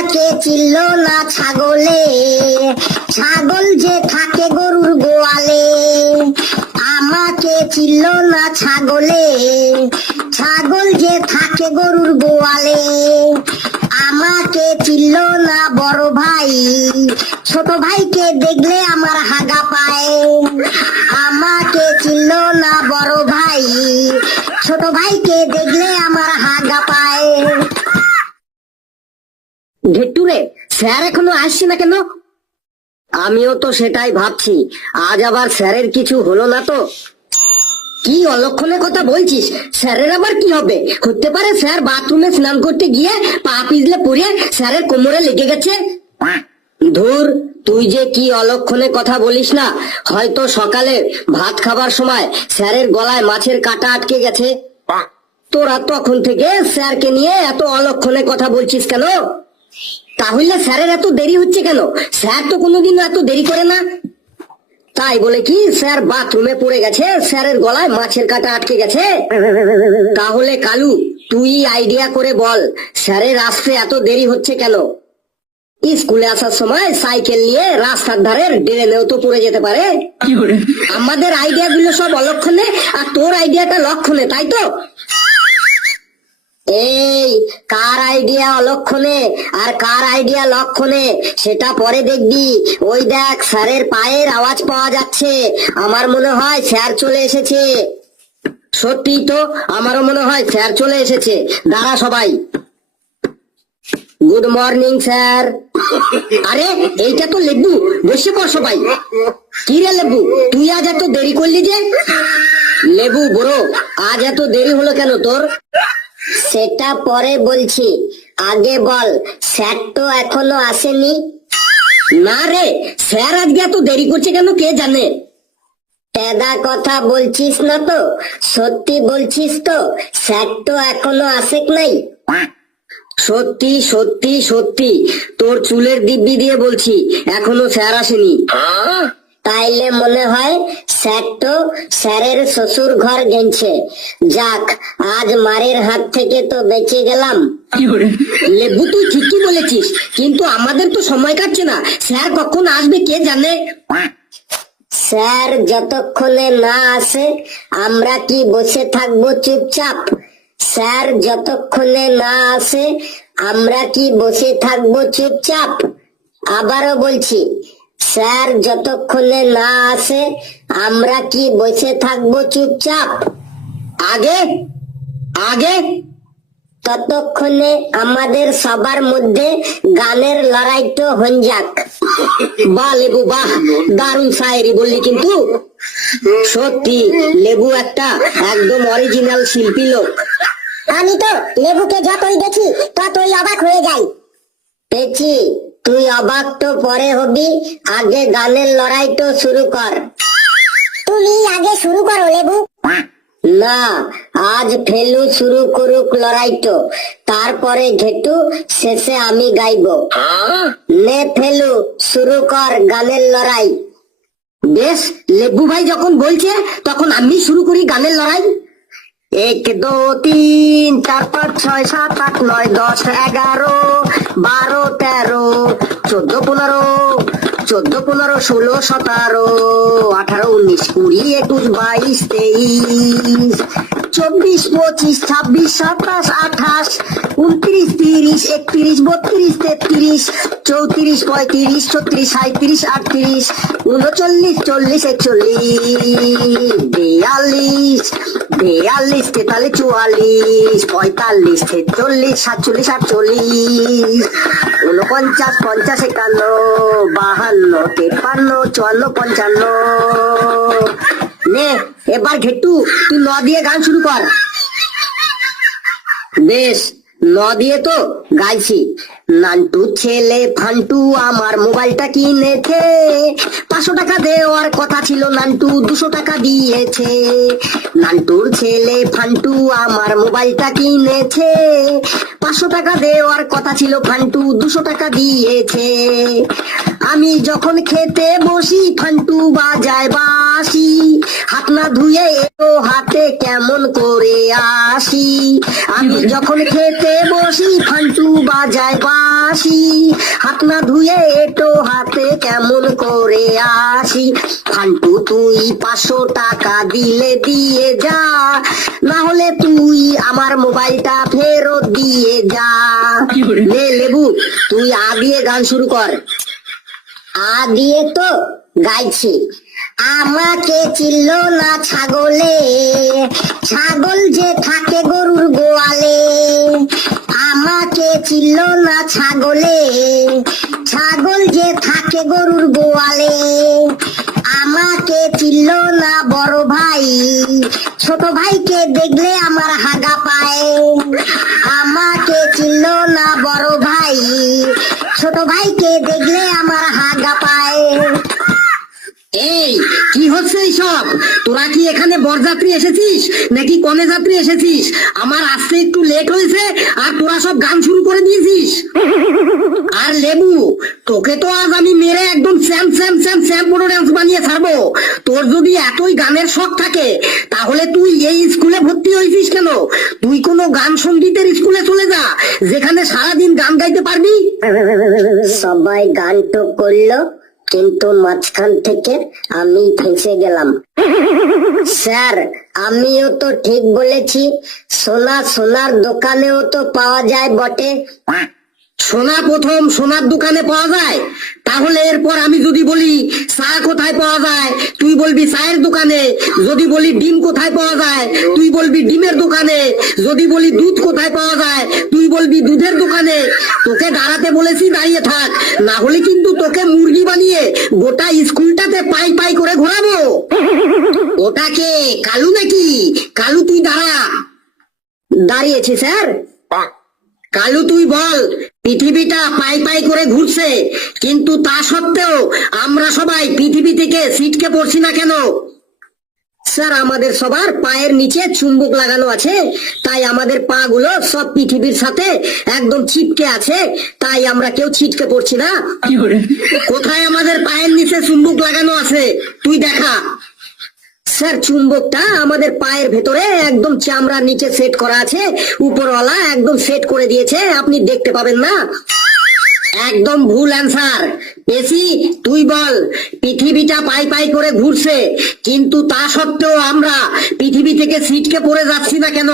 আমাকে চিনল না ছাগলে, ছাগল যে থাকে গরুর গোয়ালে। আমাকে চিনল না ছাগলে, ছাগল যে থাকে গরুর গোয়ালে। আমাকে চিনল না বড় ভাই, ছোট ভাইকে দেখলে আমার হাগা পায়। আমাকে চিনল না বড় ভাই, ছোট ভাইকে দেখলে আমার হাগা পায়। ঘেট্টুরে, স্যার এখনো আসছে না কেন? আমিও তো সেটাই ভাবছি, আজ আবার স্যারের কিছু হলো না তো? কি অলক্ষণে কথা বলছিস? স্যারের আবার কি হবে? হতে পারে স্যার বাথরুমে স্নান করতে গিয়ে পা পিছলে পড়ে স্যারের কোমরে লেগে গেছে। ধুর, তুই যে কি অলক্ষণে কথা বলিস না। হয়তো সকালে ভাত খাবার সময় স্যারের গলায় মাছের কাঁটা আটকে গেছে। তোরা তখন থেকে স্যারকে নিয়ে এত অলক্ষণে কথা বলছিস কেন? তাহলে স্যারের এত দেরি হচ্ছে কেন? স্যার তো কোনোদিন এত দেরি করে না। তাই বলে কি স্যার বাথরুমে পড়ে গেছে, স্যারের গলায় মাছের কাঁটা আটকে গেছে? তাহলে কালু, তুই আইডিয়া করে বল, স্যারের আসতে এত দেরি হচ্ছে কেন? স্কুলে আসার সময় সাইকেল নিয়ে রাস্তার ধারে ড্রেনেও তো পড়ে যেতে পারে। আমাদের আইডিয়া গুলো সব অলক্ষণে, আর তোর আইডিয়াটা লক্ষণে, তাই তো? এই, কার আইডিয়া অলক্ষণে আর কার আইডিয়া লক্ষণে সেটা পরে দেখবি। ওই দেখ, স্যারের পায়ের আওয়াজ পাওয়া যাচ্ছে। আমার মনে হয় স্যার চলে এসেছে। সত্যি তো, আমারও মনে হয় স্যার চলে এসেছে। দাঁড়া সবাই। Good morning sir. আরে, এইটা তো লেবু। বসে পড় সবাই। কি রে লেবু, তুই আজ এত দেরি করলি যে? লেবু বড়, আজ এত দেরি হলো কেন তোর? সেটা পরে বলছি, আগে বল, স্যার তো এখনো আসেনি। না রে, স্যার আজকে এত দেরি করছে কেন কে জানে। তেদা কথা বলছিস না তো? সত্যি বলছিস তো? স্যার তো এখনো আসে নাই। সত্যি সত্যি সত্যি, তোর চুলের দিব্যি দিয়ে বলছি, এখনো স্যার আসেনি। তাইলে মনে হয় স্যার তো স্যারের শ্বশুর ঘর গেছে। যাক, আজ মারের হাত থেকে তো বেঁচে গেলাম। লেবু, তুই ঠিকই বলেছিস, কিন্তু আমাদের তো সময় কাটছে না। স্যার কখন আসবে কে জানে। স্যার যতক্ষণে না আসে আমরা কি বসে থাকবো চুপচাপ? স্যার যতক্ষণে না আসে আমরা কি বসে থাকবো চুপচাপ? আবারও বলছি, স্যার যতক্ষণে না আসে আমরা কি বসে থাকবো চুপচাপ? আগে আগে ততক্ষণে আমাদের সবার মধ্যে গানের লড়াইটা হন যাক। বাহ লেবু বাহ, দারুণ শায়েরি বললি কিন্তু। সত্যি লেবু একটা একদম অরিজিনাল শিল্পী লোক। আমি তো লেবুকে যতই দেখি ততই অবাক হয়ে যাই। পেছি, তুই অবাক তো পরে হবি, আগে গানের লড়াই তো শুরু কর। তুমি আগে শুরু করো লেবু। না, আজ ফেলু শুরু করুক লড়াইটো, তারপরে ঘেটু, শেষে আমি গাইবো। নে ফেলু, শুরু কর গানের লড়াই। বেশ, লেবু ভাই যখন বলছে তখন আমি শুরু করি গানের লড়াই। 1 2 3 4 5 6 7 8 9 10 11 12 13 14 15 14 15 16 17 18 19 20 21 22 23 24 25 26 27 28 29 30 31 32 33 34 35 36 37 38 39 40 41 42 42 43 44 45 46 47 48 49 50 51 52 53 54 55। নে এবার ঘেটু, তুই ন দিয়ে গান শুরু কর। বেশ, ন দিয়ে তো গাইছি। নান্টু ছেলে ফান্টু আমার মোবাইলটা কিনেছে, 500 টাকা দেওয়ার কথা ছিল, নান্টু 200 টাকা দিয়েছে। নান্টুর ছেলে ফান্টু আমার মোবাইলটা কিনেছে, 500 টাকা দেওয়ার কথা ছিল, ফান্টু 200 টাকা দিয়েছে। আমি যখন খেতে বসি ফান্টু বাজায় বাঁশি, হাত না ধুয়ে এতো হাতে কেমন করে আসি। আমি যখন খেতে বসি ফান্টু বাজায় বাঁশি, আসি, হাত না ধুয়ে এটো হাতে কেমন করে আসি। ফান্টু তুই 500 টাকা দিলে দিয়ে যা, না হলে তুই আমার মোবাইলটা ফেরত দিয়ে যা। লে লেবু, তুই আ দিয়ে গান শুরু কর। আ দিয়ে তো গাইছি। আমাকে চিনল না ছাগলে, ছাগল যে থাকে গরুর গোয়ালে। আমাকে চিনল না ছাগলে, ছাগল যে থাকে গরুর গোয়ালে। আমাকে চিনল না বড় ভাই, ছোট ভাইকে দেখলে আমার হাগা পায়। আমাকে চিনল না বড় ভাই, ছোট ভাইকে দেখলে আমার হাগা পায়। এই কি হচ্ছে এইসব? তোরা কি এখানে বরযাত্রী এসেছিস নাকি কনে যাত্রী এসেছিস? আমার আসতে একটু লেট হয়েছে আর তোরা সব গান শুরু করে দিয়েছিস। আর লেবু, তোকে তো আজ আমি মেরে একদম স্যাম স্যাম স্যাম স্যাম পুরো ডান্স বানিয়ে ছাড়বো। তোর যদি এতই গানের শখ থাকে তাহলে তুই এই স্কুলে ভর্তি হয়েছিস কেন? তুই কোনো গান সঙ্গীতের স্কুলে চলে যা, যেখানে সারাদিন গান গাইতে পারবি। সবাই গান তো করলো, কিন্তু মাঝখান থেকে আমি ফেঁসে গেলাম। স্যার, আমিও তো ঠিক বলেছি, সোনার দোকানেও তো পাওয়া যায় বটে। সোনা প্রথম সোনার দোকানে পাওয়া যায়, তাহলে এরপর আমি যদি বলি চা কোথায় পাওয়া যায়, তুই বলবি চায়ের দোকানে। যদি বলি ডিম কোথায় পাওয়া যায়, তুই বলবি ডিমের দোকানে। যদি বলি দুধ কোথায় পাওয়া যায়, তুই বলবি দুধের দোকানে। তোকে দাঁড়াতে বলেছি, দাঁড়িয়ে থাক, না হলে কিন্তু তোকে মুরগি বানিয়ে গোটা স্কুলটাতে পাই পাই করে ঘোরাবো। ওটাকে কালু নাকি? কালু, তুই দাঁড়া। দাঁড়িয়েছি স্যার। কালু, তুই বল, পৃথিবীটা পাই পাই করে ঘুরছে, কিন্তু তা সত্ত্বেও আমরা সবাই পৃথিবী থেকে ছিটকে পড়ছি না কেন? স্যার, আমাদের সবার পায়ের নিচে চুম্বক লাগানো আছে, তাই আমাদের পা গুলো সব পৃথিবীর সাথে একদম ছিটকে আছে, তাই আমরা কেউ ছিটকে পড়ছি না। কোথায় আমাদের পায়ের নিচে চুম্বক লাগানো আছে তুই দেখা। স্যার, চুম্বকটা আমাদের পায়ের ভেতরে একদম চামড়ার নিচে সেট করা আছে, উপরওয়ালা একদম সেট করে দিয়েছে, আপনি দেখতে পাবেন না। একদম ভুল অ্যান্সার। পেশি, তুই বল, পৃথিবীটা পাই পাই করে ঘুরছে, কিন্তু তা সত্ত্বেও আমরা পৃথিবী থেকে ছিটকে পড়ে যাচ্ছি না কেন?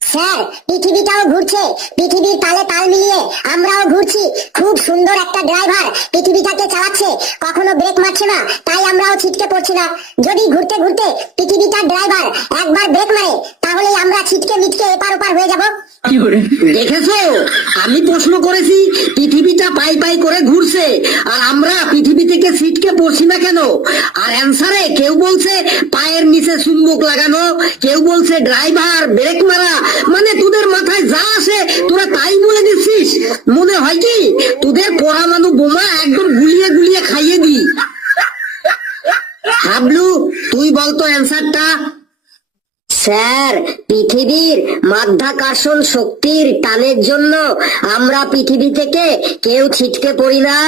স্যার, পৃথিবীটাও ঘুরছে, পৃথিবীর তালে তাল মিলিয়ে আমরাও ঘুরছি। খুব সুন্দর একটা ড্রাইভার পৃথিবীটাকে চালাচ্ছে, কখনো ব্রেক মারছে না, তাই আমরাও ছিটকে পড়ছি না। যদি ঘুরতে ঘুরতে পৃথিবীটার ড্রাইভার একবার ব্রেক মারে, তাহলে আমরা ছিটকে মিটকে এপার ওপার হয়ে যাব। দেখেছো, আমি প্রশ্ন করেছি পৃথিবীটা পাই পাই করে ঘুরছে, আর আমরা পৃথিবী থেকে ছিটকে পড়ছি না কেন? আর অ্যান্সারে কেউ বলছে পায়ের নিচে চুম্বক লাগানো, কেউ বলছে ড্রাইভার ব্রেক মারা। মানে তোদের মাথায় যা আসে তোরা তাই বলে দিচ্ছিস। মনে হয় কি তোদের পরমাণু বোমা একদম গুলিয়ে গুলিয়ে খাইয়ে দি। হাবলু, তুই বলতো অ্যান্সারটা। স্যার, পৃথিবীর মাধ্যাকর্ষণ শক্তির টানের জন্য আমরা পৃথিবী থেকে কেউ ছিটকে পড়ি না।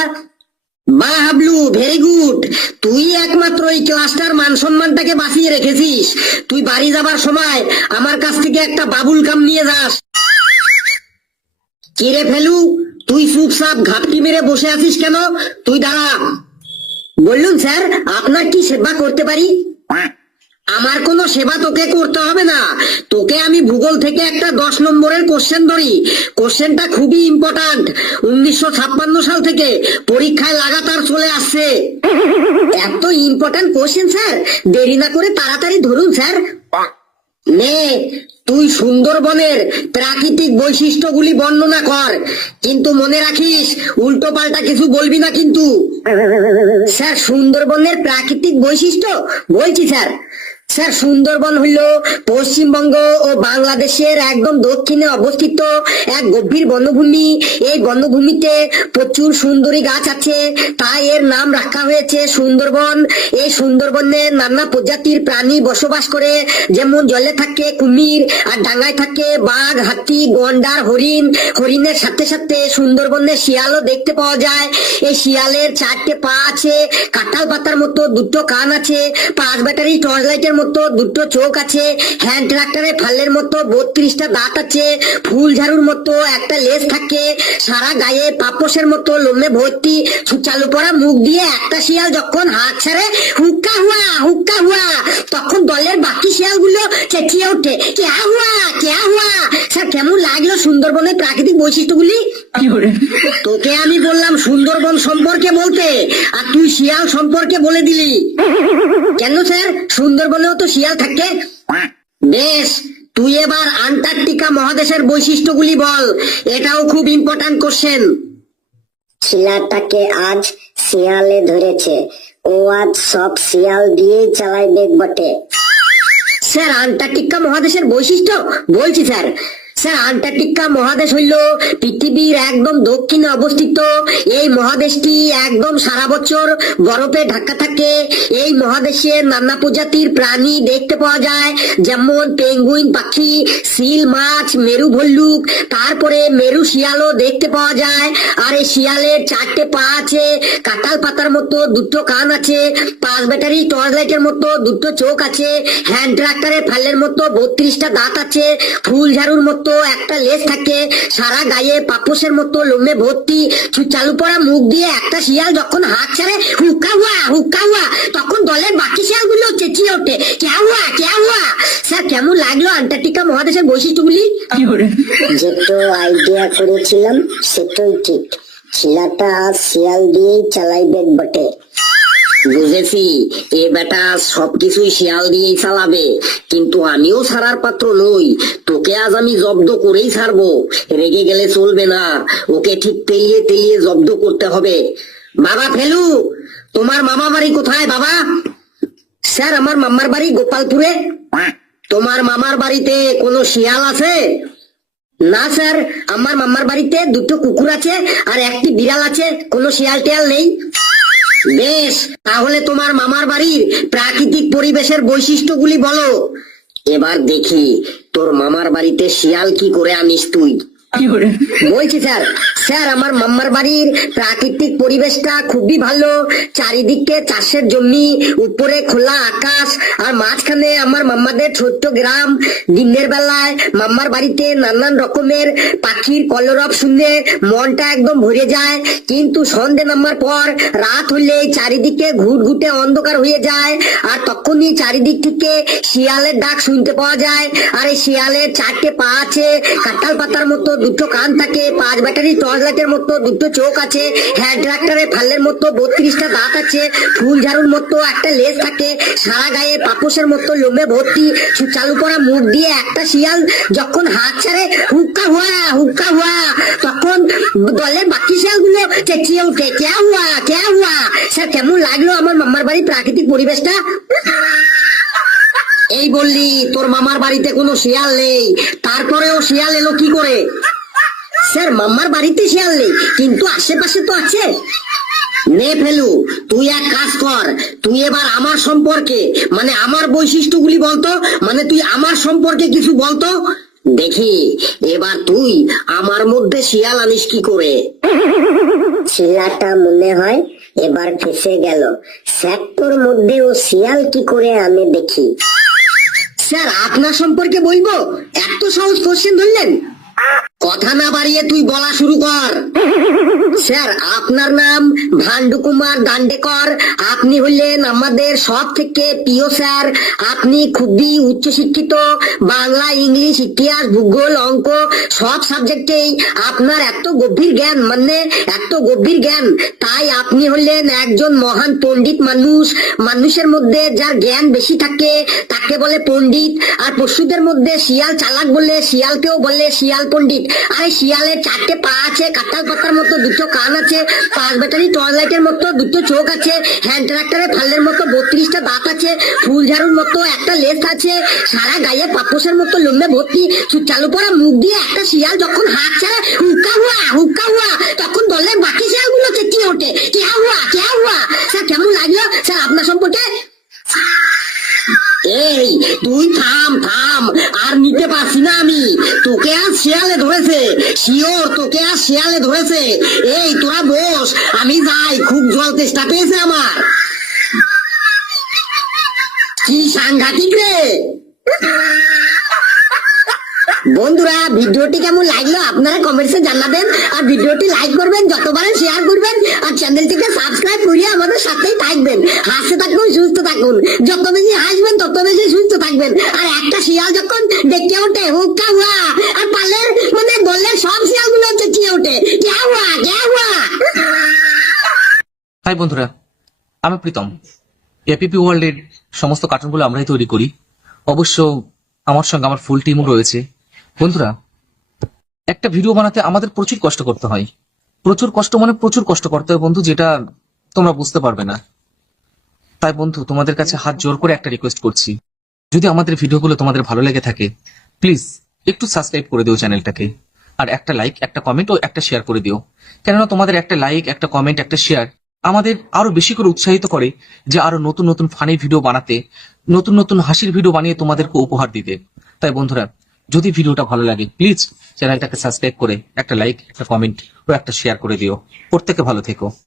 বাহ হাবলু, ভেরি গুড। তুই একমাত্র এই ক্লাসটার মান সম্মানটাকে বাঁচিয়ে রেখেছিস। তুই বাড়ি যাবার সময় আমার কাছ থেকে একটা বাবুল কাম নিয়ে যাস। কিরে ফেলু, তুই চুপচাপ ঘাপটি মেরে বসে আছিস কেন? তুই দাঁড়া। বললুন স্যার, আপনার কি সেবা করতে পারি? আমার কোনো সেবা তোকে করতে হবে না। তোকে আমি ভূগোল থেকে একটা 10 নম্বরের কোশ্চেন ধরি। কোশ্চেনটা খুবই ইম্পর্ট্যান্ট। 1956 সাল থেকে পরীক্ষায় লাগাতার চলে আসছে। এত ইম্পর্ট্যান্ট কোশ্চেন স্যার, দেরি না করে তাড়াতাড়ি ধরুন স্যার। নে, তুই সুন্দরবনের প্রাকৃতিক বৈশিষ্ট্যগুলি বর্ণনা কর, কিন্তু মনে রাখিস উল্টো পাল্টা কিছু বলবি না কিন্তু। স্যার, সুন্দরবনের প্রাকৃতিক বৈশিষ্ট্য বলছি স্যার। স্যার, সুন্দরবন হইল পশ্চিমবঙ্গ ও বাংলাদেশের একদম দক্ষিণে অবস্থিত এক গভীর বনভূমি। এই বনভূমিতে প্রচুর সুন্দরী গাছ আছে, তাই এর নাম রাখা হয়েছে সুন্দরবন। এই সুন্দরবনে নানা প্রজাতির প্রাণী বসবাস করে, যেমন জলে থাকে কুমির, আর ডাঙায় থাকে বাঘ, হাতি, গন্ডার, হরিণ। হরিণের সাথে সাথে সুন্দরবনে শিয়ালও দেখতে পাওয়া যায়। এই শিয়ালের 4টে পা আছে, কাঁঠাল পাতার মতো 2টো কান আছে, 5 ব্যাটারি টর্চ লাইটের মতো দুটো চোখ আছে, হ্যান্ড ট্রাক্টরে ফালের মতো 32টা দাঁত আছে, ফুল ঝাড়ুর মতো একটা লেজ থাকে, সারা গায়ে পাপোশের মতো লোমে ভর্তি, চালু পড়া মুখ দিয়ে একটা শিয়াল যখন হাত ছাড়ে হুক্কা হুয়া, তখন দলের বাকি শিয়ালগুলো চেঁচিয়ে ওঠে ক্যা হুয়া। স্যার কেমন লাগলো সুন্দরবনের প্রাকৃতিক বৈশিষ্ট্যগুলি? তোকে আমি বললাম সুন্দরবন সম্পর্কে বলতে, আর তুই শিয়াল সম্পর্কে বলে দিলি। কেন স্যার, সুন্দরবনেও তো শিয়াল থাকে। বেশ, তুই এবার আন্টার্কটিকা মহাদেশের বৈশিষ্ট্যগুলি বল, এটাও খুব ইম্পর্টেন্ট কোশ্চেন। ছেলেটাকে আজ শিয়ালে ধরেছে, ও আজ সব শিয়াল দিয়েই চালাইবে বটে। স্যার আন্টার্কটিকা মহাদেশের বৈশিষ্ট্য বলছি স্যার। স্যার আন্টার্কটিকা মহাদেশ হইল পৃথিবীর একদম দক্ষিণে অবস্থিত। এই মহাদেশটি একদম সারা বছর বরফে ঢাকা থাকে। এই মহাদেশে নানা প্রজাতির প্রাণী দেখতে পাওয়া যায়, যেমন পেঙ্গুইন পাখি, সিল মাছ, মেরু ভল্লুক, তারপরে মেরু শিয়ালও দেখতে পাওয়া যায়। আর এই শিয়ালের 4টে পা আছে, কাঁঠাল পাতার মতো 2টো কান আছে, 5 ব্যাটারি টর্চ লাইটের মতো 2টো চোখ আছে, হ্যান্ড ট্রাক্টরের ফালের মতো 32টা দাঁত আছে, ফুল ঝাড়ুর মতো একটা লেজ থাকে, সারা গায়ে পাপোশের মতো লোমে ভর্তি, চালু পড়া মুখ দিয়ে একটা শিয়াল যখন হাত ছাড়ে হুক্কা হুয়া, তখন দলের বাকি শিয়ালগুলো চেঁচিয়ে ওঠে ক্যা হুয়া। স্যার কেমন লাগলো আন্টার্কটিকা মহাদেশের বৈশিষ্ট্যগুলি? যেটো আইডিয়া করেছিলাম সেটাই ঠিক, ছেলেটা আজ শিয়াল দিয়েই চালাইবে বটে। বুঝেছি, এ বেটা সবকিছুই শিয়াল দিয়েই চালাবে, কিন্তু আমিও ছাড়ার পাত্র নই। তোকে আজ আমি জব্দ করেই ছাড়বো, রেগে গেলে চলবে না, ওকে ঠিক তেলিয়ে জব্দ করতে হবে। বাবা ফেলু, তোমার মামা বাড়ি কোথায় বাবা? স্যার আমার মামার বাড়ি গোপালপুরে। তোমার মামার বাড়িতে কোনো শিয়াল আছে? না স্যার, আমার মামার বাড়িতে 2টো কুকুর আছে আর একটি বিড়াল আছে, কোনো শিয়াল টিয়াল নেই। বেশ, তাহলে তোমার মামার বাড়ির প্রাকৃতিক পরিবেশের বৈশিষ্ট্যগুলি বলো। এবার দেখি তোর মামার বাড়িতে শিয়াল কি করে আনিস তুই। বলছি স্যার। স্যার আমার মামার বাড়ির প্রাকৃতিক পরিবেশটা খুবই ভালো। চারিদিকে চাষের জমি, উপরে খোলা আকাশ, আর মাঝখানে আমার মামাদের ছোট্ট গ্রাম। দিনের বেলায় মামার বাড়িতে নানান রকমের পাখির কলরব শুনে মনটা একদম ভরে যায়, কিন্তু সন্ধে নামার পর রাত হলে চারিদিকে ঘুটঘুটে অন্ধকার হয়ে যায়, আর তখনই চারিদিক থেকে শিয়ালের ডাক শুনতে পাওয়া যায়। আর এই শিয়ালের 4টে পা আছে, কাঁঠাল পাতার মতো 2টো কান থাকে, 5 ব্যাটারি টর্চ লাইটের মতো 2টো চোখ আছে, হ্যান্ড ট্রাক্টরের ফালের মতো 32টা দাঁত আছে, ফুল ঝাড়ুর মতো একটা লেজ থাকে, সারা গায়ে পাপোশের মতো লোমে ভর্তি, চালু করা মুখ দিয়ে একটা শিয়াল যখন হাত ছাড়ে হুক্কা হুয়া, তখন দলের বাকি শিয়ালগুলো চেঁচিয়ে ওঠে ক্যা হুয়া। স্যার কেমন লাগলো আমার মামার বাড়ির প্রাকৃতিক পরিবেশটা? এই বললি তোর মামার বাড়িতে কোনো শিয়াল নেই, তারপরেও শিয়াল এলো কি করে? স্যার মামার বাড়িতে শিয়াল নেই, কিন্তু আশেপাশে তো আছে। নে ফেলু, তুই এক কাজ কর, তুই এবার আমার সম্পর্কে মানে আমার বৈশিষ্ট্যগুলি বলতো, মানে তুই আমার সম্পর্কে কিছু বলতো দেখি এবার তুই আমার মধ্যে শিয়াল আনিস কি করে। ছেলেটা মনে হয় এবার ফেসে গেল, সেক্টর মধ্যে ও শিয়াল কি করে আমি দেখি। স্যার আপনার সম্পর্কে বলবো? এত সহজ কোশ্চেন ধরলেন? কথা না বাড়িয়ে তুই বলা শুরু কর। স্যার আপনার নাম ভান্ডু কুমার দান্ডেকর, আপনি হলেন আমাদের সব থেকে প্রিয় স্যার। আপনি খুবই উচ্চশিক্ষিত, বাংলা, ইংলিশ, ইতিহাস, ভূগোল, অঙ্ক সব সাবজেক্টেই আপনার এত গভীর জ্ঞান, মানে এত গভীর জ্ঞান, তাই আপনি হলেন একজন মহান পণ্ডিত মানুষ। মানুষের মধ্যে যার জ্ঞান বেশি থাকে তাকে বলে পণ্ডিত, আর পশুদের মধ্যে শিয়াল চালাক বলে শিয়ালকেও বলে শিয়াল পণ্ডিত। আর এই শিয়ালের 4টে পা আছে, কাঁঠাল পাতার মতো 2টো কান আছে, 5 ব্যাটারি টর্চ লাইটের মতো 2টো চোখ আছে, হ্যান্ড ট্রাক্টরের ফালের মতো 32টা দাঁত আছে, ফুল ঝাড়ুর মতো একটা লেজ আছে, সারা গায়ে পাপোশের মতো লোমে ভর্তি, চালু পড়া মুখ দিয়ে একটা শিয়াল যখন হাত ছাড়ে হুক্কা হুয়া, তখন দলের বাকি শিয়ালগুলো চেঁচিয়ে ওঠে ক্যা হুয়া। স্যার কেমন লাগলো স্যার আপনার সম্পর্কে? এই তুই থাম, আর নিতে পারছি না আমি, তোকে আর শিয়ালে ধরেছে, শিওর তোকে আর শিয়ালে ধরেছে। এই তোরা বস, আমি যাই, খুব জল তেষ্টা পেয়েছে আমার। কি সাংঘাতিক রে। বন্ধুরা, ভিডিওটি কেমন লাগলো আপনারা কমেন্টসে জানাবেন, আর ভিডিওটি লাইক করবেন, যতবার শেয়ার করবেন, আর চ্যানেলটিকে সাবস্ক্রাইব করে আমাদের সাথেই থাকবেন। হাসতে থাকুন, সুস্থ থাকুন, যত বেশি হাসবেন তত বেশি সুস্থ থাকবেন। আর একটা শিয়াল যখন ডেকে ওঠে হুক্কা হুয়া, আর পালের মানে বললে সব শিয়ালগুলো চেঁচিয়ে ওঠে ক্যা হুয়া ক্যা হুয়া। হাই বন্ধুরা, আমি প্রীতম। এপিপি ওয়ার্ল্ডের সমস্ত কার্টুনগুলো আমরাই তৈরি করি। অবশ্য আমার সঙ্গে আমার ফুল টিমও রয়েছে। বন্ধুরা, একটা ভিডিও বানাতে আমাদের প্রচুর কষ্ট করতে হয়। প্রচুর কষ্ট মানে প্রচুর কষ্ট করতে হয় বন্ধু, যেটা তোমরা বুঝতে পারবে না। তাই বন্ধু, তোমাদের কাছে হাত জোর করে একটা রিকোয়েস্ট করছি, যদি আমাদের ভিডিওগুলো তোমাদের ভালো লেগে থাকে প্লিজ একটু সাবস্ক্রাইব করে দিও চ্যানেলটাকে, আর একটা লাইক, একটা কমেন্ট ও একটা শেয়ার করে দিও। কেননা তোমাদের একটা লাইক, একটা কমেন্ট, একটা শেয়ার আমাদের আরো বেশি করে উৎসাহিত করে যে আরো নতুন নতুন ফানি ভিডিও বানাতে, নতুন নতুন হাসির ভিডিও বানিয়ে তোমাদেরকে উপহার দিতে। তাই বন্ধুরা, যদি ভিডিওটা ভালো লাগে প্লিজ চ্যানেলটাকে সাবস্ক্রাইব করে একটা লাইক, একটা কমেন্ট ও একটা শেয়ার করে দিও। প্রত্যেকে ভালো থেকো।